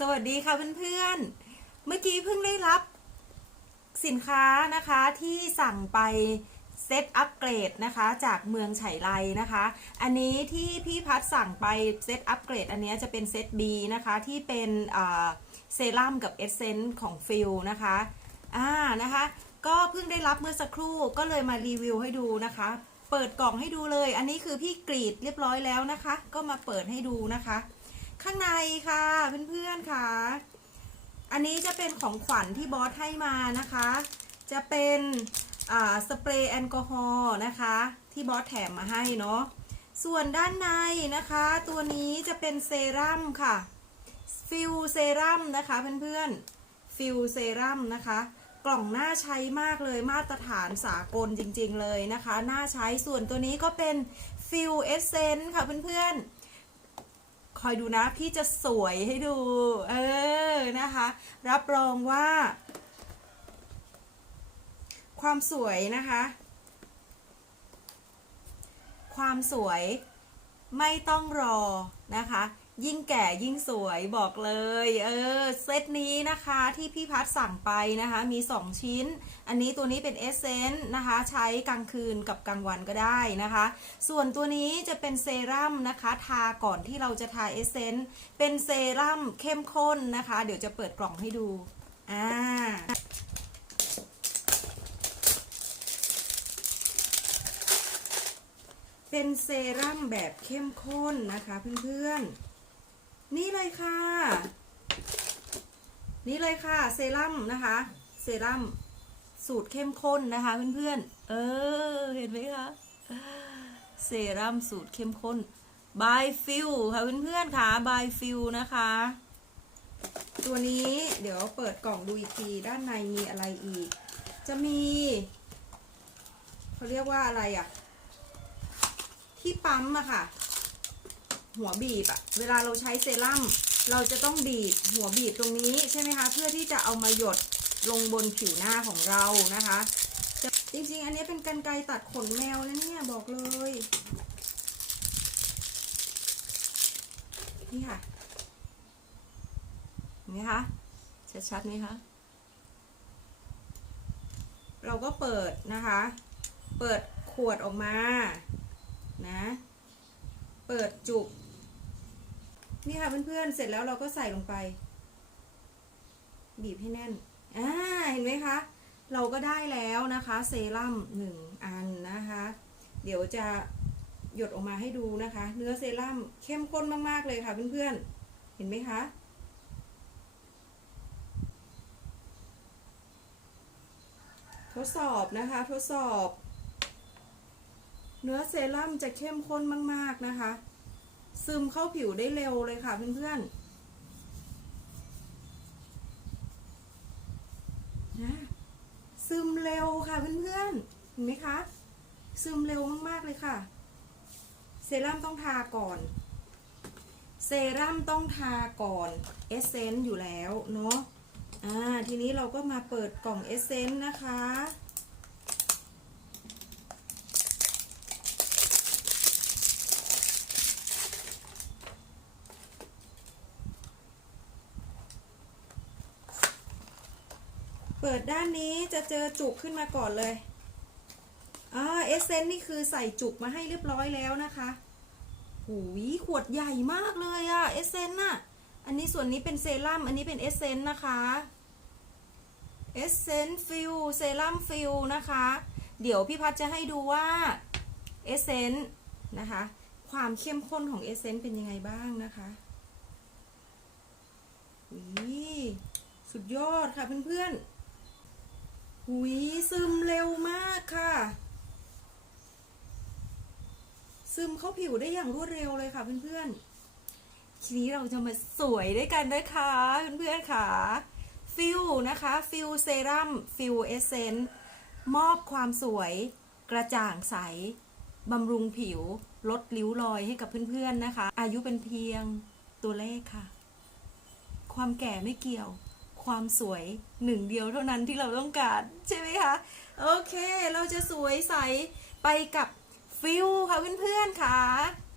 สวัสดีค่ะเพื่อนๆ เมื่อกี้เพิ่งได้รับสินค้านะคะที่สั่งไปเซตอัปเกรดนะคะจากเมืองไฉไลนะคะ อันนี้ที่พี่พัดสั่งไปเซตอัปเกรดอันนี้จะเป็นเซต B นะคะที่เป็นเซรั่มกับเอสเซนต์ของฟิลนะคะอ่านะคะก็เพิ่งได้รับเมื่อสักครู่ก็เลยมารีวิวให้ดูนะคะ เปิดกล่องให้ดูเลย อันนี้คือพี่กรีดเรียบร้อยแล้วนะคะ ก็มาเปิดให้ดูนะคะ ข้างในค่ะเพื่อนๆค่ะ อันนี้จะเป็นของขวัญที่บอสให้มานะคะ จะเป็นสเปรย์แอลกอฮอล์นะคะ ที่บอสแถมมาให้เนาะส่วนด้านในนะคะ ตัวนี้จะเป็นเซรั่มค่ะฟิลเซรั่มนะคะเพื่อนๆฟิลเซรั่มนะคะ กล่องน่าใช้มากเลยมาตรฐานสากลจริงๆเลยนะคะน่าใช้ส่วนตัวนี้ก็เป็นฟิลเอเซนต์ค่ะเพื่อนๆ คอยดูนะพี่จะสวยให้ดู เออนะคะ รับรองว่า ความสวยนะคะ ความสวยไม่ต้องรอนะคะ ยิ่งแก่ยิ่งสวยบอกเลย เออ เซตนี้นะคะที่พี่พัดสั่งไปนะคะ มี 2 ชิ้น อันนี้ตัวนี้เป็นเอเซนต์นะคะ ใช้กลางคืนกับกลางวันก็ได้นะคะ ส่วนตัวนี้จะเป็นเซรั่มนะคะ ทาก่อนที่เราจะทาเอเซนต์เป็นเซรั่มเข้มข้นนะคะ เดี๋ยวจะเปิดกล่องให้ดู อ่าเป็นเซรั่มแบบเข้มข้นนะคะเพื่อนๆ นี่เลยค่ะ นี่เลยค่ะ เซรั่มนะคะ เซรั่มสูตรเข้มข้นนะคะเพื่อนๆ เออ เห็นไหมคะ เซรั่มสูตรเข้มข้น by Fill ค่ะเพื่อนๆค่ะ by Fill นะคะ ตัวนี้เดี๋ยวเปิดกล่องดูอีกทีด้านในมีอะไรอีก จะมีเขาเรียกว่าอะไรอะ ที่ปั๊มอะค่ะ หัวบีบอะเวลาเราใช้เซรั่มเราจะต้องบีบหัวบีบตรงนี้ใช่ไหมคะ เพื่อที่จะเอามาหยดลงบนผิวหน้าของเรานะคะจะจริงๆ อันนี้เป็นกันไกรตัดขนแมวนะเนี่ยบอกเลย นี่ค่ะเห็นไหมคะชัดๆไหมคะเราก็เปิดนะคะ เปิดขวดออกมา นะ เปิดจุก นี่ค่ะเพื่อนๆ เสร็จแล้วเราก็ใส่ลงไป บีบให้แน่น อ่า เห็นไหมคะ เราก็ได้แล้วนะคะ เซรั่มหนึ่งอันนะคะ เดี๋ยวจะหยดออกมาให้ดูนะคะ เนื้อเซรั่มเข้มข้นมากๆเลยค่ะเพื่อนๆ เห็นไหมคะทดสอบนะคะทดสอบ เนื้อเซรั่มจะเข้มข้นมาก ๆ นะคะ ซึมเข้าผิวได้เร็วเลยค่ะเพื่อนๆนะซึมเร็วค่ะเพื่อนๆเห็นไหมคะซึมเร็วมากๆเลยค่ะ เซรั่มต้องทาก่อน เซรั่มต้องทาก่อนเอสเซนต์อยู่แล้วเนาะอ่าทีนี้เราก็มาเปิดกล่องเอสเซนต์นะคะ ปิดด้านนี้จะเจอจุกขึ้นมาก่อนเลยอ่าเอเซนนี่คือใส่จุกมาให้เรียบร้อยแล้วนะคะหูยขวดใหญ่มากเลยอะเอเซนน่ะ อันนี้ส่วนนี้เป็นเซรั่ม อันนี้เป็นเอเซนนะคะเอเซนฟิลเซรั่มฟิลนะคะ เดี๋ยวพี่พัดจะให้ดูว่าเอเซนนะคะ ความเข้มข้นของเอเซนเป็นยังไงบ้างนะคะหุยสุดยอดค่ะเพื่อนๆ หุยซึมเร็วมากค่ะ ซึมเข้าผิวได้อย่างรวดเร็วเลยค่ะเพื่อนๆ ทีนี้เราจะมาสวยด้วยกันนะคะเพื่อนๆค่ะฟิลนะคะฟิลเซรั่มฟิลเอเซนมอบความสวยกระจ่างใสบำรุงผิว ลดริ้วรอยให้กับเพื่อนๆนะคะ อายุเป็นเพียงตัวเลขค่ะ ความแก่ไม่เกี่ยว ความสวยหนึ่งเดียวเท่านั้นที่เราต้องการใช่ไหมคะ โอเค เราจะสวยใสไปกับฟิลค่ะเพื่อนๆค่ะ